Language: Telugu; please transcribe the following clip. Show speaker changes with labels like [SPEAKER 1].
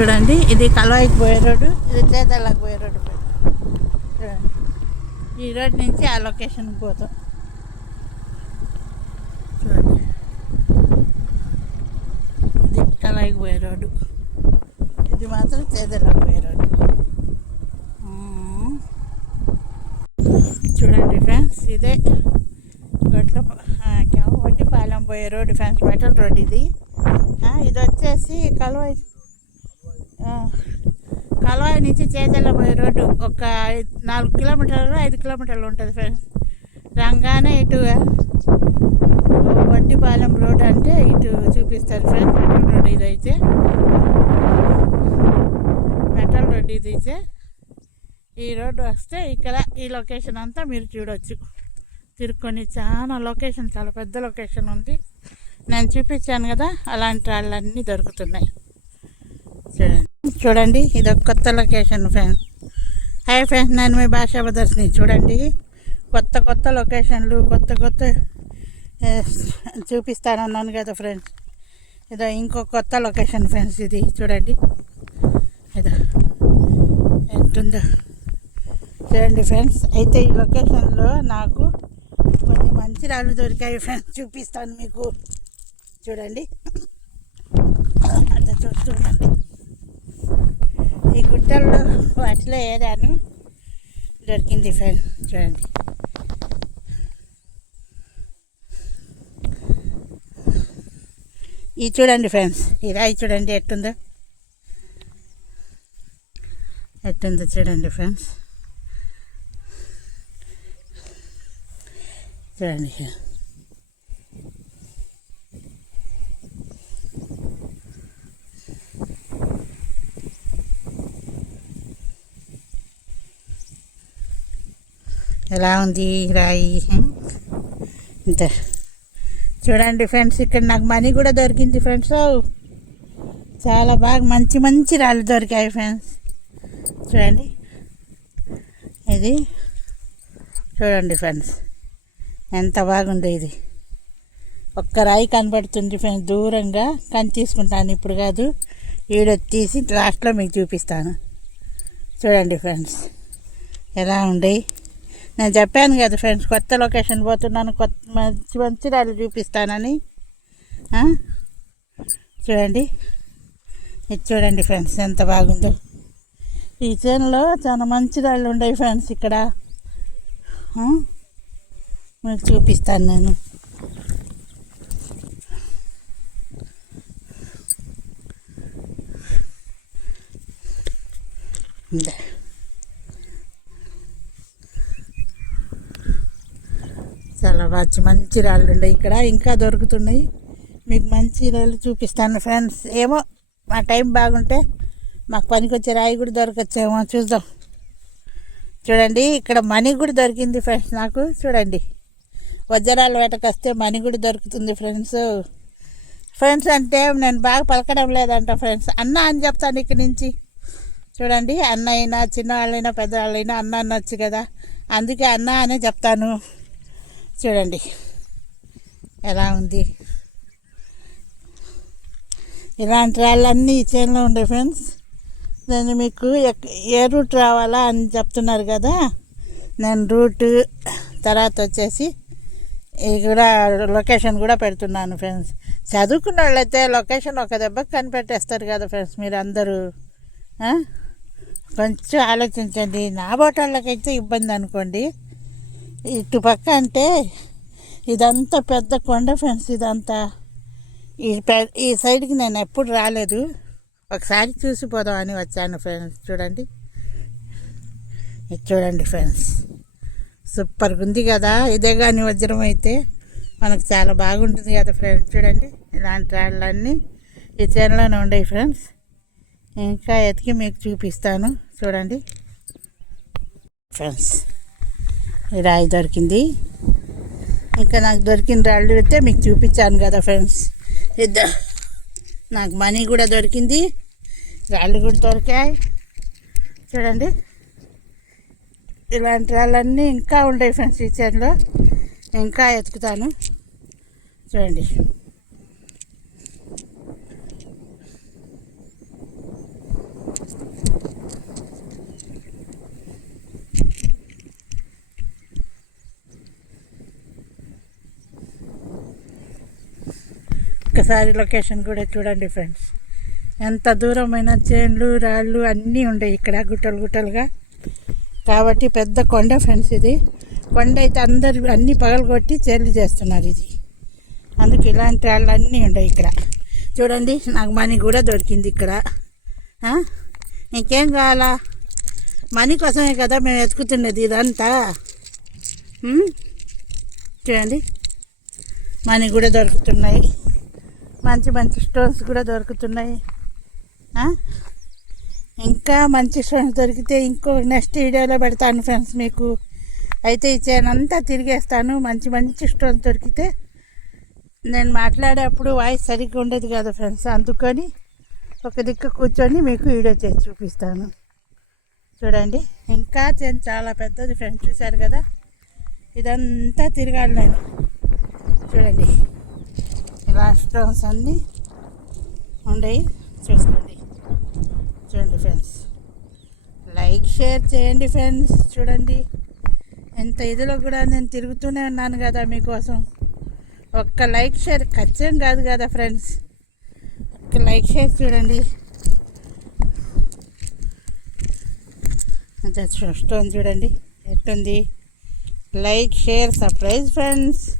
[SPEAKER 1] చూడండి. ఇది కలవాయికి పోయే రోడ్డు ఇది చేతలకు పోయే రోడ్డు చూడండి ఈ రోడ్ నుంచి ఆ లొకేషన్కి పోతాం. చూడండి. ఇది కలవాయికి పోయే రోడ్డు. ఇది మాత్రం చేతలకు పోయే రోడ్డు. చూడండి ఫ్రెండ్స్ ఇదే గట్ల వడ్డిపాలెం పోయే రోడ్డు ఫ్రెండ్స్ మెటల్ రోడ్ ఇది. ఇది వచ్చేసి కలవాయి కలవాయి నుంచి చేతల పోయే రోడ్డు ఒక ఐదు- నాలుగు కిలోమీటర్లు ఐదు కిలోమీటర్లు ఉంటుంది ఫ్రెండ్స్. రంగానే ఇటు వడ్డిపాలెం రోడ్ అంటే ఇటు చూపిస్తారు ఫ్రెండ్స్ మెట్రల్ రోడ్ ఇదైతే. మెట్రల్ రోడ్ ఇది అయితే ఈ రోడ్డు వస్తే ఇక్కడ ఈ లొకేషన్ అంతా మీరు చూడొచ్చు. తిరుక్కొని చాలా లొకేషన్ చాలా పెద్ద లొకేషన్ ఉంది. నేను చూపించాను కదా అలాంటి వాళ్ళన్నీ దొరుకుతున్నాయి. చూడండి చూడండి ఇది ఒక కొత్త లొకేషన్ ఫ్రెండ్స్ హాయ్ ఫ్రెండ్స్ నేను మీ భాషా ప్రదర్శిని. చూడండి కొత్త కొత్త లొకేషన్లు కొత్త కొత్త చూపిస్తానన్నాను కదా ఫ్రెండ్స్ ఇదో ఇంకో కొత్త లొకేషన్ ఫ్రెండ్స్ ఇది చూడండి. ఇదో ఎంతుందో. చూడండి ఫ్రెండ్స్ అయితే ఈ లొకేషన్లో నాకు కొన్ని మంచి రాళ్ళు దొరికాయి ఫ్రెండ్స్ చూపిస్తాను మీకు. చూడండి. అదే చూ- చూడండి ఈ గుట్టల్లో వాటిలో ఏదాను? దొరికింది ఫ్రెండ్స్ చూడండి. ఇది చూడండి ఫ్రెండ్స్. ఈ రాయి చూడండి ఎట్టుందో. ఎట్టుందో చూడండి ఫ్రెండ్స్. చూడండి. ఎలా ఉంది రాయి ఇంత. చూడండి ఫ్రెండ్స్ ఇక్కడ నాకు మనీ కూడా దొరికింది ఫ్రెండ్స్. చాలా బాగా మంచి మంచి రాళ్ళు దొరికాయి ఫ్రెండ్స్. చూడండి. ఇది. చూడండి ఫ్రెండ్స్. ఎంత బాగుందో ఇది. ఒక్క రాయి కనబడుతుంది ఫ్రెండ్స్ దూరంగా కని తీసుకుంటాను ఇప్పుడు కాదు వీడియో తీసి లాస్ట్లో మీకు చూపిస్తాను. చూడండి ఫ్రెండ్స్ ఎలా ఉండే నేను చెప్పాను కదా ఫ్రెండ్స్ కొత్త లొకేషన్ పోతున్నాను కొత్త మంచి మంచి రాళ్ళు చూపిస్తానని. చూడండి. ఇది చూడండి ఫ్రెండ్స్ ఎంత బాగుందో. ఈ చేనులో చాలా మంచి రాళ్ళు ఉన్నాయి ఫ్రెండ్స్ ఇక్కడ. మీకు చూపిస్తాను నేను ఇందా. చాలా మంచి మంచి రాళ్ళు ఉన్నాయి ఇక్కడ ఇంకా దొరుకుతున్నాయి. మీకు మంచి రాళ్ళు చూపిస్తాను ఫ్రెండ్స్. ఏమో మా టైం బాగుంటే మాకు పనికొచ్చే రాయి కూడా దొరకచ్చేమో చూద్దాం. చూడండి ఇక్కడ మనీ కూడా దొరికింది ఫ్రెండ్స్ నాకు. చూడండి వజ్రాల వేటకొస్తే మనీ కూడా దొరుకుతుంది ఫ్రెండ్స్. ఫ్రెండ్స్ అంటే నేను బాగా పలకడం లేదంట ఫ్రెండ్స్. అన్న అని చెప్తాను ఇక్కడి నుంచి. చూడండి అన్న అయినా చిన్నవాళ్ళైనా పెద్దవాళ్ళైనా అన్న అనొచ్చు కదా. అందుకే అన్న అనే చెప్తాను. చూడండి. ఎలా ఉంది? ఇలాంటి రాళ్ళన్నీ ఈ చేనులో ఉండే ఫ్రెండ్స్ నేను మీకు ఏ రూట్ రావాలా అని చెప్తున్నారు కదా నేను రూట్ తర్వాత వచ్చేసి ఇది కూడా లొకేషన్ కూడా పెడుతున్నాను ఫ్రెండ్స్. చదువుకున్న వాళ్ళైతే లొకేషన్ ఒక దెబ్బకి కనిపెట్టేస్తారు కదా ఫ్రెండ్స్ మీరు అందరూ కొంచెం ఆలోచించండి. నా బోటాళ్ళకైతే ఇబ్బంది అనుకోండి. ఇటు పక్క అంటే ఇదంతా పెద్ద కొండ ఫ్రెండ్స్ ఇదంతా. ఈ ఈ సైడ్కి నేను ఎప్పుడు రాలేదు. ఒకసారి చూసిపోదామని వచ్చాను ఫ్రెండ్స్. చూడండి. ఇది చూడండి ఫ్రెండ్స్. సూపర్గా ఉంది కదా. ఇదే కానీ వజ్రం అయితే మనకు చాలా బాగుంటుంది కదా ఫ్రెండ్స్. చూడండి. ఇలాంటి రాళ్ళన్నీ ఈ చేనులోనే ఉండేవి ఫ్రెండ్స్. ఇంకా ఎతికి మీకు చూపిస్తాను. చూడండి. ఫ్రెండ్స్. రాయి దొరికింది. ఇంకా నాకు దొరికిన రాళ్ళు అయితే మీకు చూపించాను కదా ఫ్రెండ్స్. ఇద్ద. నాకు మనీ కూడా దొరికింది. రాళ్ళు కూడా దొరికాయి. చూడండి. ఇలాంటి రాళ్ళన్నీ ఇంకా ఉన్నాయి ఫ్రెండ్స్ ఈ చేనులో ఇంకా ఎతుకుతాను చూడండి. ఒక్కసారి లొకేషన్ కూడా చూడండి ఫ్రెండ్స్. ఎంత దూరమైన చేన్లు రాళ్ళు అన్నీ ఉన్నాయి ఇక్కడ గుట్టలు గుట్టలుగా. కాబట్టి పెద్ద కొండ ఫ్రెండ్స్ ఇది. కొండ అయితే అందరు అన్నీ పగలగొట్టి చేర్లు చేస్తున్నారు ఇది. అందుకు ఇలాంటి రాళ్ళు అన్నీ ఉన్నాయి ఇక్కడ. చూడండి నాకు మనీ కూడా దొరికింది ఇక్కడ. ఇంకేం కావాలా? మనీ కోసమే కదా మేము వెతుకుతున్నది ఇదంతా. చూడండి మనీ కూడా దొరుకుతున్నాయి. మంచి మంచి స్టోన్స్ కూడా దొరుకుతున్నాయి. ఇంకా మంచి స్టోన్స్ దొరికితే ఇంకో నెక్స్ట్ వీడియోలో పెడతాను ఫ్రెండ్స్ మీకు. అయితే ఈ చైన్ అంతా తిరిగేస్తాను. మంచి మంచి స్టోన్స్ దొరికితే నేను మాట్లాడేటప్పుడు వాయిస్ సరిగ్గా ఉండేది కదా ఫ్రెండ్స్ అందుకని ఒక దిక్కు కూర్చొని మీకు వీడియో చేసి చూపిస్తాను. చూడండి. ఇంకా చైన్ చాలా పెద్దది ఫ్రెండ్స్ చూశారు కదా? ఇదంతా తిరగాలి నేను. చూడండి. ఇలా స్టోన్స్ అన్నీ ఉండయి చూసుకోండి. చూడండి ఫ్రెండ్స్. లైక్ షేర్ చేయండి ఫ్రెండ్స్. చూడండి. ఎంత ఇదిలో కూడా నేను తిరుగుతూనే ఉన్నాను కదా మీకోసం. ఒక్క లైక్ షేర్ ఖచ్చితం కాదు కదా ఫ్రెండ్స్. ఒక్క లైక్ షేర్ చూడండి. అంత స్టోన్ చూడండి. ఎట్టుంది? Like share surprise friends.